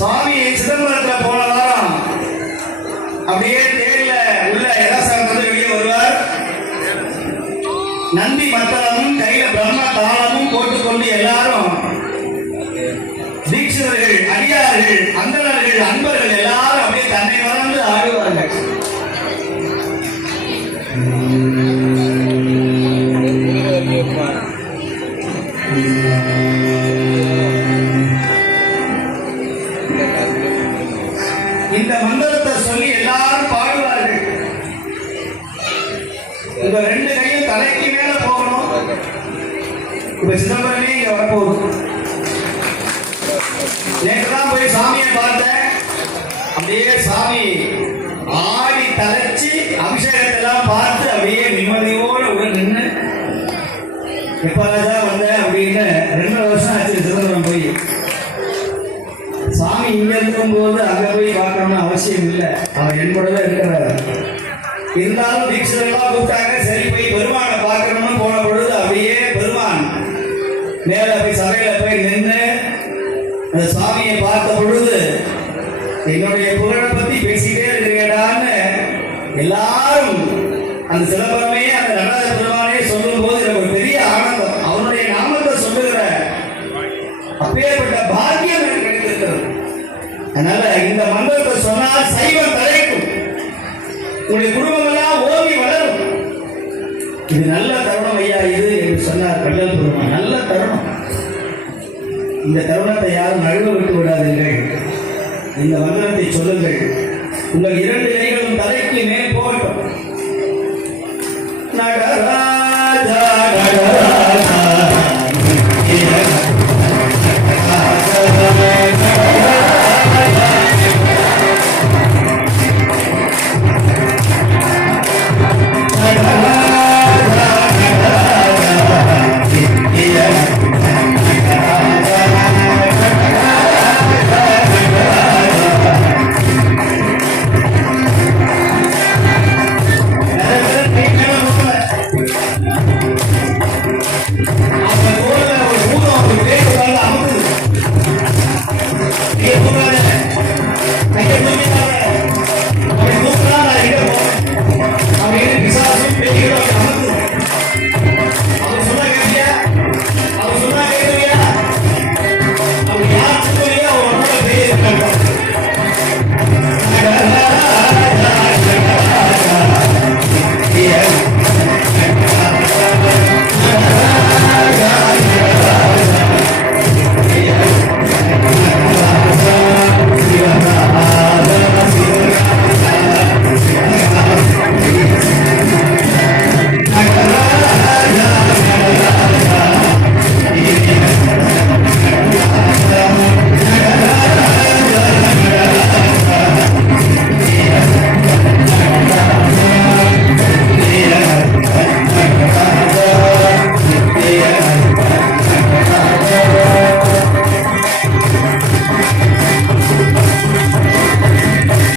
சுவாமி சிதம்பரத்துல போன வாரம் அப்படியே தேயில உள்ள யதாசாரத்துல வெளியே வருவார். நந்தி மத்தளமும் கையில பிரம்ம தாளமும் போட்டுக்கொண்டு எல்லாரும் தீட்சிதர்கள், அடியார்கள், அந்தணர்கள், அன்பர்கள் எல்லாரும் அப்படியே தன்னை மறந்து ஆடுவார்கள். இந்த மந்திரத்தை சொல்லி எல்லாரும் பாடுவார்கள். இந்த ரெண்டு கையும் தலைக்கு மேல போகணும். இப்ப சிதம்பரமே இங்க வரப்போகுது. நேற்றுதான் போய் சாமியை பார்த்தேன். அப்படியே சாமி ஆடி தலைச்சு அபிஷேகத்தெல்லாம் பார்த்து அப்படியே நிம்மதியோடு உடன் நின்று எப்பதான் வந்த அப்படின்னு 2 வருஷம் ஆச்சு சிதம்பரம் போய். சாமி இங்க இருக்கும் போது அங்க போய் பார்க்கணும்னு அவசியம் இல்லை, அவர் என்போட இருக்கிறார். இருந்தாலும் தீட்சிதெல்லாம் கூப்பிட்டாங்க, சரி போய் பெருமானை பார்க்கணும்னு போன பொழுது அப்படியே பெருமான் மேல போய் சபையில போய் நின்று அந்த சாமியை பார்த்த பொழுது என்னுடைய புகழை பத்தி பேசிட்டே இருக்கிறேடான்னு எல்லாரும் அந்த சிதம்பரமே அந்த நடராஜ பெருமானே சொல்லும் போது எனக்கு ஒரு பெரிய ஆனந்தம். அவனுடைய நாமத்தை சொல்லுகிற அப்பேற்பட்ட பாக்கியம் எனக்கு கிடைத்திருக்கிறது. அதனால இந்த மந்திரத்தை சொன்னால் சைவம் தழைக்கும், உங்களுடைய குடும்பங்கள்லாம் ஓங்கி வளரும். இது நல்ல தருணம் ஐயா இது என்று சொன்னார் வள்ளல் பெருமான். நல்ல தருணம். இந்த தருணத்தை யாரும் நழுவ விட்டு விடாதீர்கள். இந்த மந்திரத்தை சொல்லுங்கள். உங்கள் 2 கைகளும் தலைக்கு மேல் போகட்டும். நடராஜா நடராஜா